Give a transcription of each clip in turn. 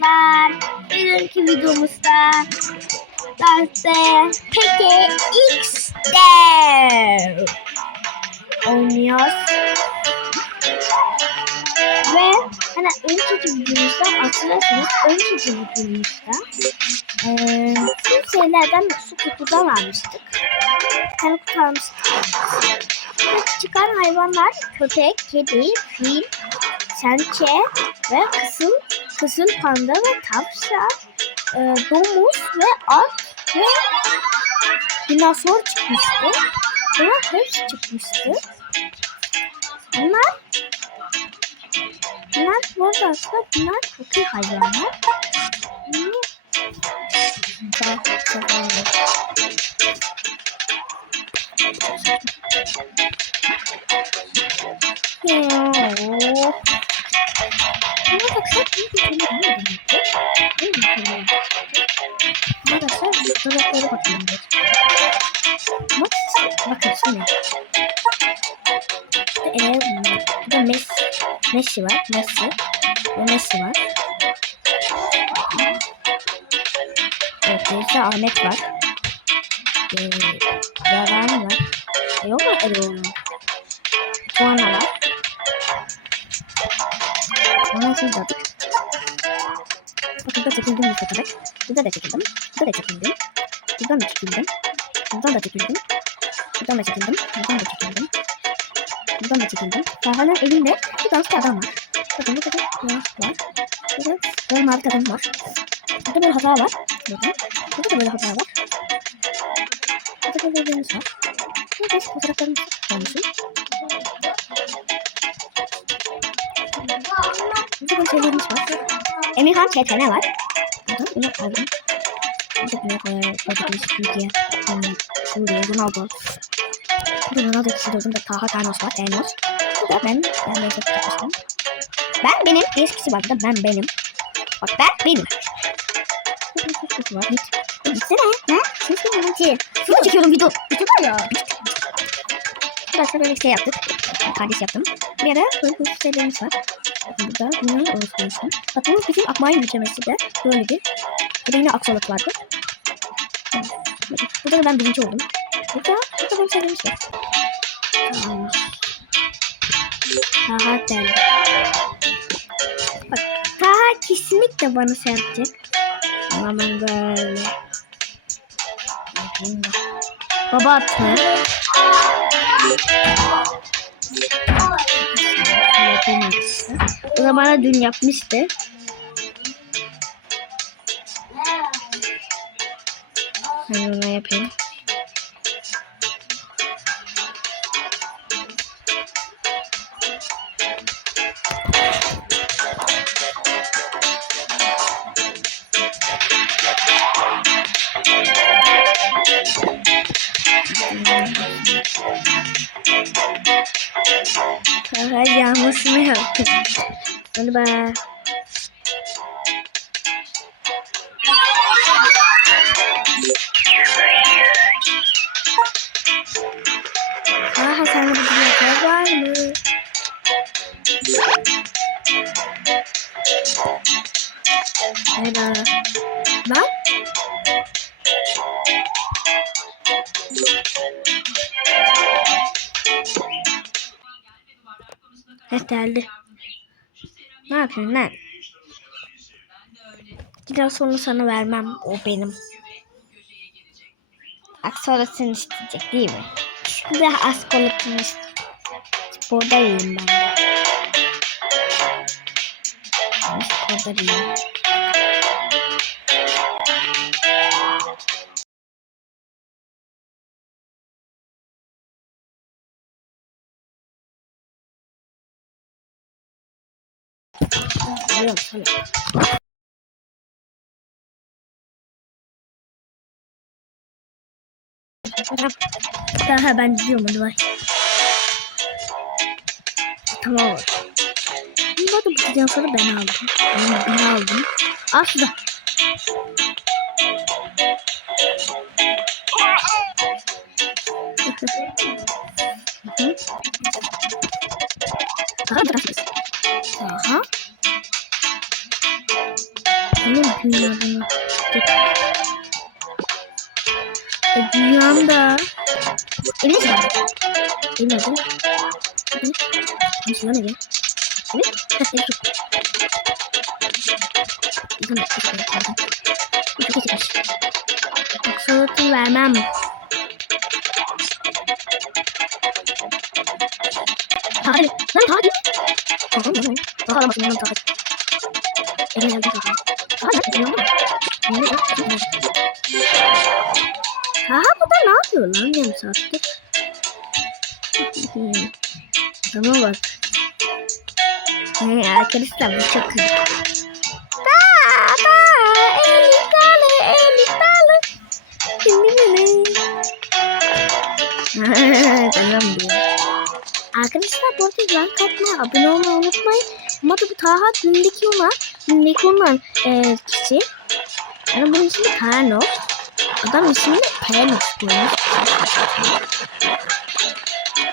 arkadaşlar. Bugünkü videomuzda derste Peki X'de oynuyoruz. Ve hani önceki videomuzda hatırlarsanız önceki videomuzda eee şu şeylerden su kutudan almıştık. Tane kutu almıştık. Çıkan hayvanlar köpek, kedi, fil, serçe ve kısıl, kısıl panda ve tavşan, e, domuz ve at ve dinozor çıkmıştı. Bunlar hepsi çıkmıştı. Bunlar Bunlar bu arada aslında bunlar çok iyi hayvanlar. Bunlar- Messi var. Messi. Ve Messi var. Evet, birisi Ahmet var. Ee, Yaran var. Mu Erol? Tuana var. Ondan sonra da Bakın da çekildim bu kadar. Burada da çekildim. Burada da çekildim. Buradan da çekildim. Buradan da çekildim. Buradan da çekildim. Buradan da çekildim. Buradan da çekildim. Taha'nın elinde bir danslı adam var. Bakın burada da yağ var. Burada böyle mavi takım var. Burada böyle hata var. Burada. Burada da böyle hata var. Burada böyle bir var. Burada da fotoğraflarımız koymuşum. Burada böyle şeylerimiz var. Emirhan KTM var. Burada bunu aldım. Burada bunu koyar. Portekiz, Türkiye, um, Suriye, Ronaldo. Ronaldo çiziyordum da Taha Thanos var. Thanos. Burada ben, ben de çok çalıştım. Ben benim, kişi var burada. Ben benim. Bak ben benim. Kişi var. Git. Gitsene. Ne? Ses gelmiyor ki. Şunu çekiyorum video. Videoda ya. Arkadaşlar böyle şey yaptık. Kardeş yaptım. Bir ara böyle bir şeylerimiz var. Burada bunları oluşturmuştum. Bak bu bizim akmayın bitirmesi de böyle bir. Burada yine aksolot vardı. Burada da ben birinci oldum. Burada, burada şeylerimiz var. Tamam. Taha geldi. Bak Taha kesinlikle bana şey yapacak. Ama ben böyle. Baba attı. O da bana dün yapmıştı. Ben ona yapayım. Hadi be. Evet geldi. Ne yapıyorsun lan? Biraz sonra sana vermem. O benim. Bak sonrasını isteyecek değil mi? Şimdi az kolektif Sporda yiyeyim ben de. Sporda yiyeyim. Biliyorum sana. Tamam. Daha ben gidiyorum hadi bay. Tamam. Bunları bittikten sonra ben aldım. Ben bunu aldım. Al şurada. Aha. Benim dünyamda. E, dünyamda. Emin misin? Emin misin? Emin misin? Emin misin? Evet. Heh, evet. İzin ver, izin pardon. İki geçmiş. Aksolotlu vermem. Tahil. Lan tahil. Tahil mi? Tahil alamasın. Lan tahil. Eve geldim tahil. Tahil ne? Tahil ne? Yapıyor lan yarım saattir? Sana bak. Hey, arkadaşlar bu çok iyi. Da da elitalı elitalı. tamam diyor. Arkadaşlar bu arada like atmayı, abone olmayı unutmayın. Ama tabi Taha gündeki olan, gündeki olan e, kişi. Yani bunun ismi Thanos. Adam ismini Thanos koymuş.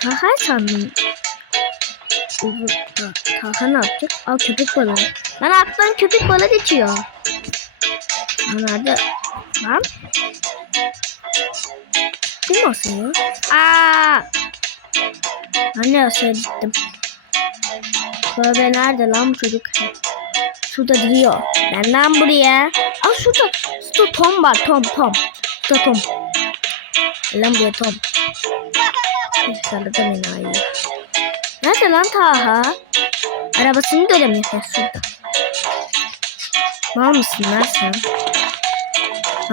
Taha sandım. Taha ne yapacak? Al köpek balığı. Lan alttan köpek balığı geçiyor. Lan hadi. Lan. Kim basıyor? Aa! Anne aşağı gittim. Tövbe nerede lan bu çocuk? Şurada duruyor. Ben lan buraya. Aa şurada. Şurada Tom var. Tom Tom. Şurada Tom. Lan buraya Tom. Salladım enayi. Nerede lan Taha? Arabasını göremiyorsun şurada. Mal mısın lan sen?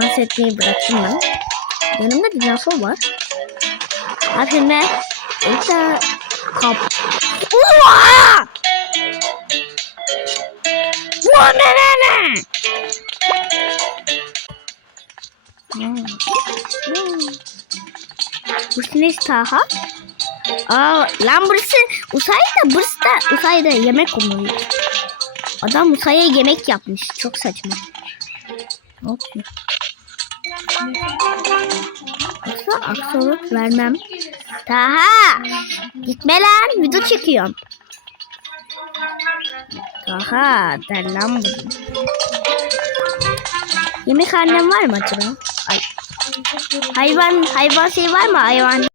Dans etmeyi bıraktım ben. Yanımda dinozor var. Abi ne? Bir de kap. Oha! Ne? Hmm. Hmm. Bu ne Taha? Aa, lan burası Usay da burası da Usay da yemek olmalı. Adam Usay'a yemek yapmış. Çok saçma. Ne yapıyor? Yoksa aksolot vermem. Taha! Gitme lan. Video çekiyorum. Taha. Der lan bunu. Yemek annem var mı acaba? Ay. Hayvan, hayvan şey var mı? Hayvan.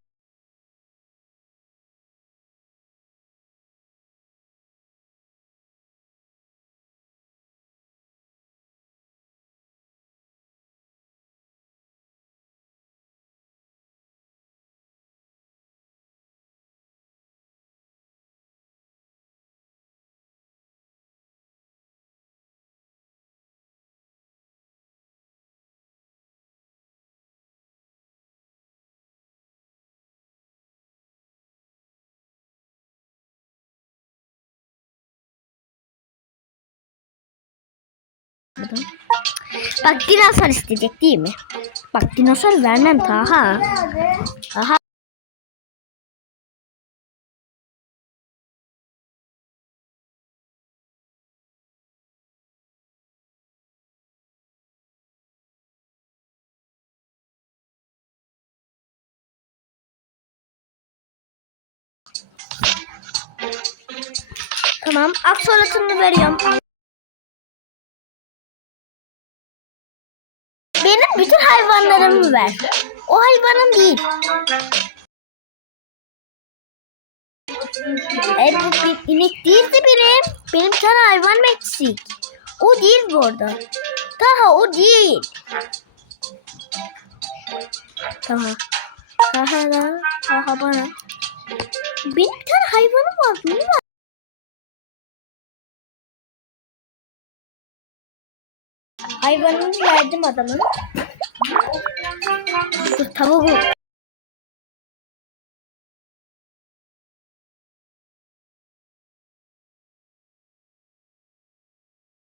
Buradan. Bak dinozor isteyecek değil mi? Bak dinozor vermem Taha. Taha. Tamam. Aksolatını veriyorum. Ver. O hayvanın değil. E bu bir inek değildi benim. Benim bir tane hayvan eksik. O değil bu arada. Daha o değil. Tamam. Daha da daha bana. Benim bir tane hayvanım var. Bunu ver. Hayvanını verdim adamın. Dur tavuğu.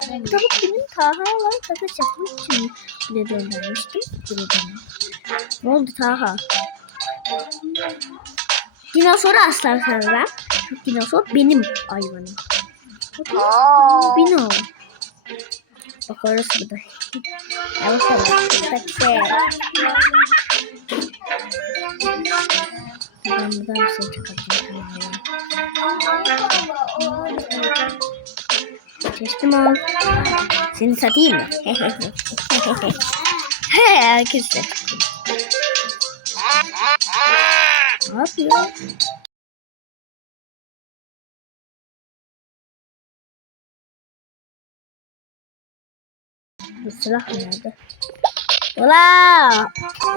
Tavuk benim Taha olan takas yapmak için bile göndermiştim. Bile. Ne oldu Taha? Dinosoru aslan sanırım. Dinozor benim hayvanım. Benim o. Bak orası da. Yavaş yavaş. Taksi. Ben buradan bir şey çıkartacağım. Teslim ol. Seni satayım mı? He herkes satıyor. Ne yapıyor? Bu silah nerede?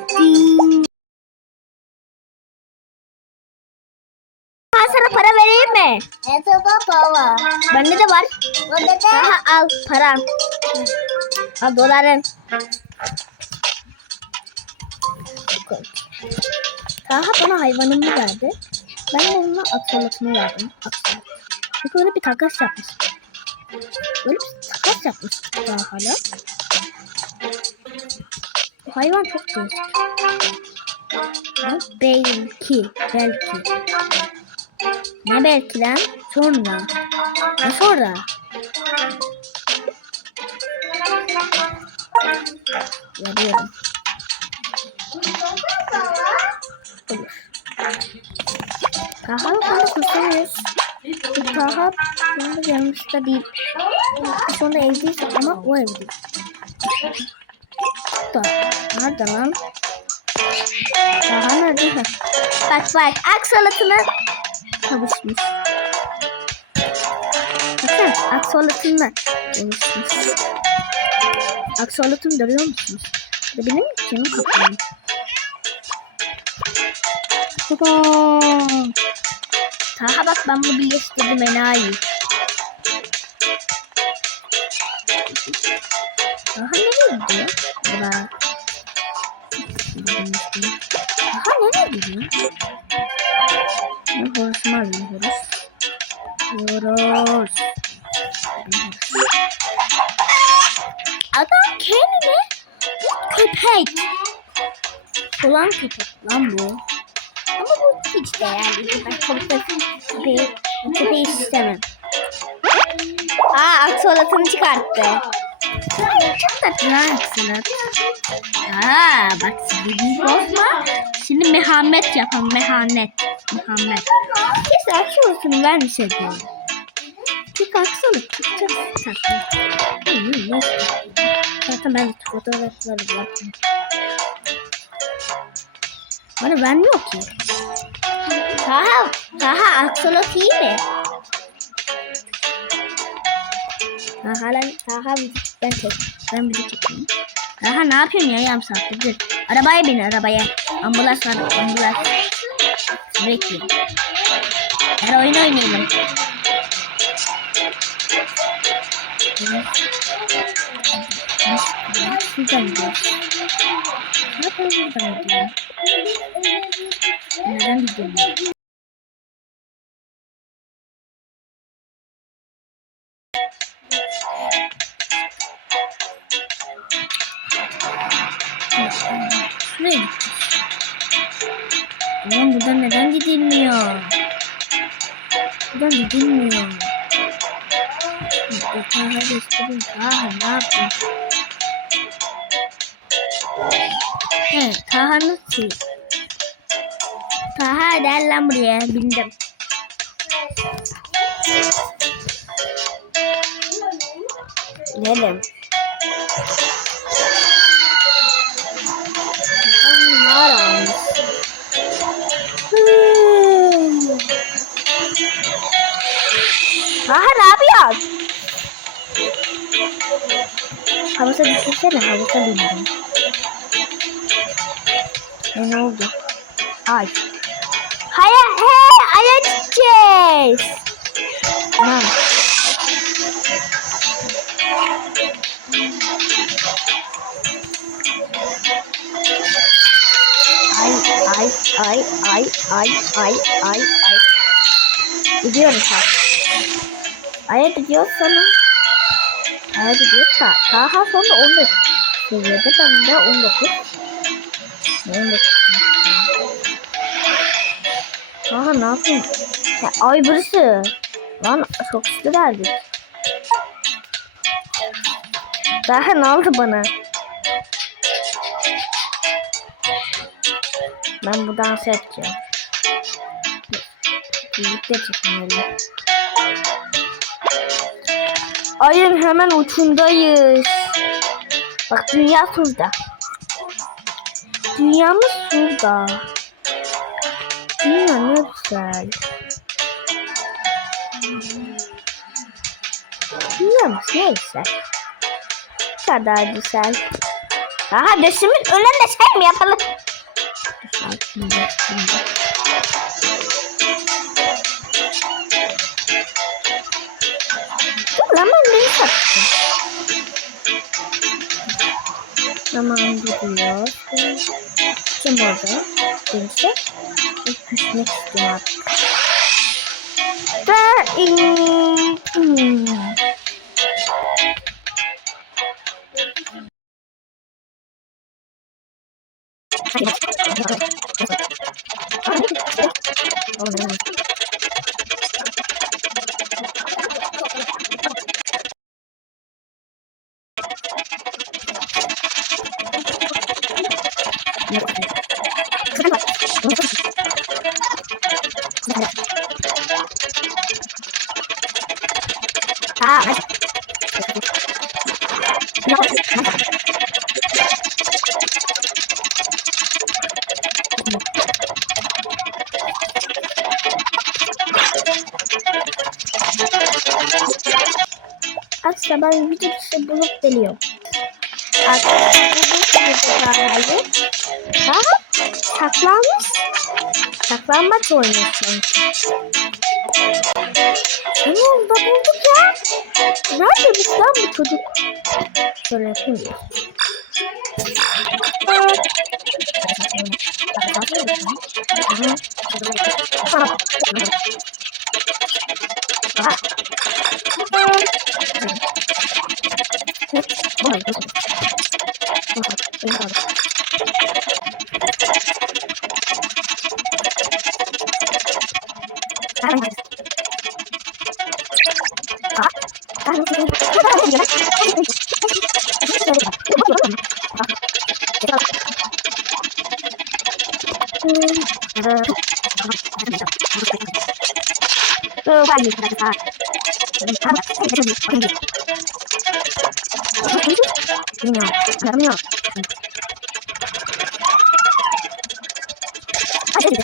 Ding! Ben sana para vereyim mi? Evet baba. Bende de var. Burada da Daha al paran. Al doların. Daha bana hayvanımı verdi. Ben de ona aksolotunu verdim. Aksolot. Çünkü öyle bir takas yapmış. Öyle bir takas yapmış daha hala. Bu hayvan çok değişik. Belki, belki. Ne belki lan? Sonra. Ne sonra? Veriyorum. Olur. Taha bana kurtarıyoruz. Bu Taha yanında yanlışta anda evdeyiz ama o evde. Da, nerede lan? Taha nerede? Bak bak aksalatına kavuşmuş. Bakın aksalatına kavuşmuş. Aksalatını görüyor musunuz? Bu benim canım kapağım. Baba. Taha bak ben bunu birleştirdim enayi. Taha nereye gidiyor? Bura. Taha nereye gidiyor? Ne horosunu alayım horos. Horos. Adam kendine bir köpek. Olan köpek lan bu. Ama bu hiç de yani. Ben köpek, köpeği, köpeği istemem. Aa aksolatını çıkarttı. Çok tatlı lan aksolat. Aa bak şimdi bozma. Şimdi mehamet yapalım mehanet. Mehamet. Kesin aksolatını vermişseydi. Çünkü aksolat çok çok tatlı. Hmm? Zaten ben fotoğrafları bıraktım. Bana vermiyor ki. Taha, Taha aksolot iyi mi? Taha lan, Taha ben tek, ben bir çekeyim. Taha ne yapıyorsun ya yarım saattir dur. Arabaya bin arabaya. Ambulans var, ambulans. Bekle. Gel oyun oynayalım. Şuradan gidiyoruz. Ne yapalım buradan gidiyorum? Evet, Taha nasıl? Taha gel lan buraya. Bindim. Gidelim. Taha ne yapıyorsun? Havuza düşünsene havuza bindim. Ne, ne oldu? Ay. Hayır, he, aya gideceğiz. Tamam. Ay, ay, ay, ay, ay, ay, ay. Gidiyoruz ha. Aya gidiyoruz sonra. Aya gidiyoruz da. Daha sonra 14 seviyede ben de 19. 19. Aha ne yapayım? Ya, ay burası. Lan çok üstü geldik. Daha ne oldu bana? Ben bu dansı yapacağım. Birlikte çekmeyelim. Ayın hemen ucundayız. Bak dünya şurada. Dünyamız şurada. Dünya ne güzel. Dünyamız ne güzel. Bu kadar güzel. Aha döşümün önünde şey mi yapalım? Sakin şimdi. Dur lan ben neyi sattım? Orada? Kimse? Küsmek istiyorum artık. Da Aslında ben dışı bulup geliyorum. Arkadaşlar Bak saklanmış. Saklanmaç oynuyor lan bu çocuk? Şöyle yapayım 수화인이 받아서 바로 약속해 대전이 어딘지 어딘지? 그럼요 그럼요 아, 네,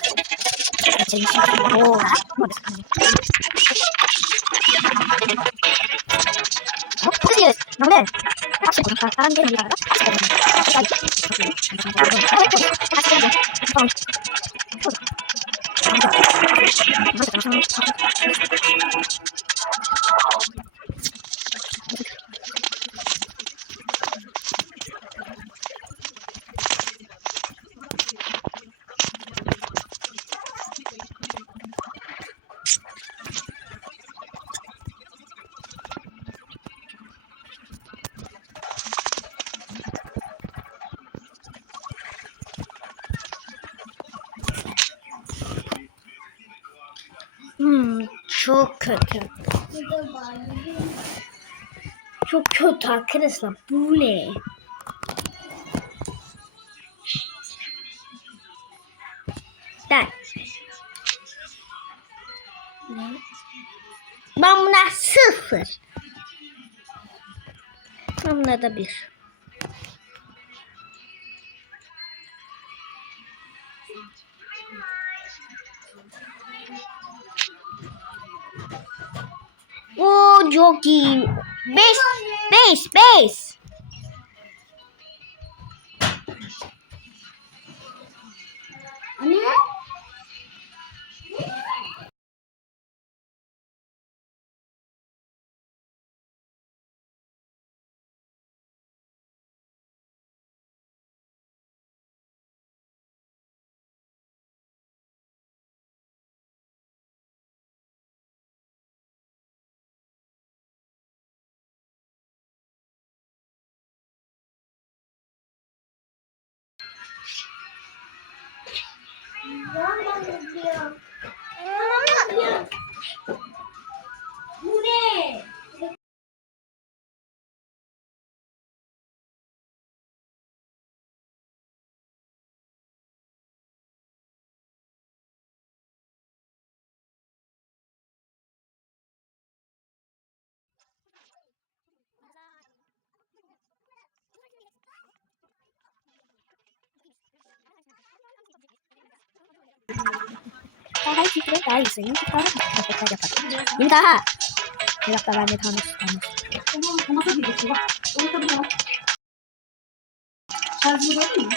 네. 오, 아. Kötü. Çok kötü arkadaşlar. Bu ne? Ben. Ben buna sıfır. Ben buna da bir. Oo çok iyi. Beş, beş, beş. Ne? Bu Daha iyi fikri daha iyi senin. Daha iyi tekrar yapar. Bir daha. Bir dakika ben de tanış. tanış. Masa gidiyorsun bak. Onu tamam. Şarjını gördün mü?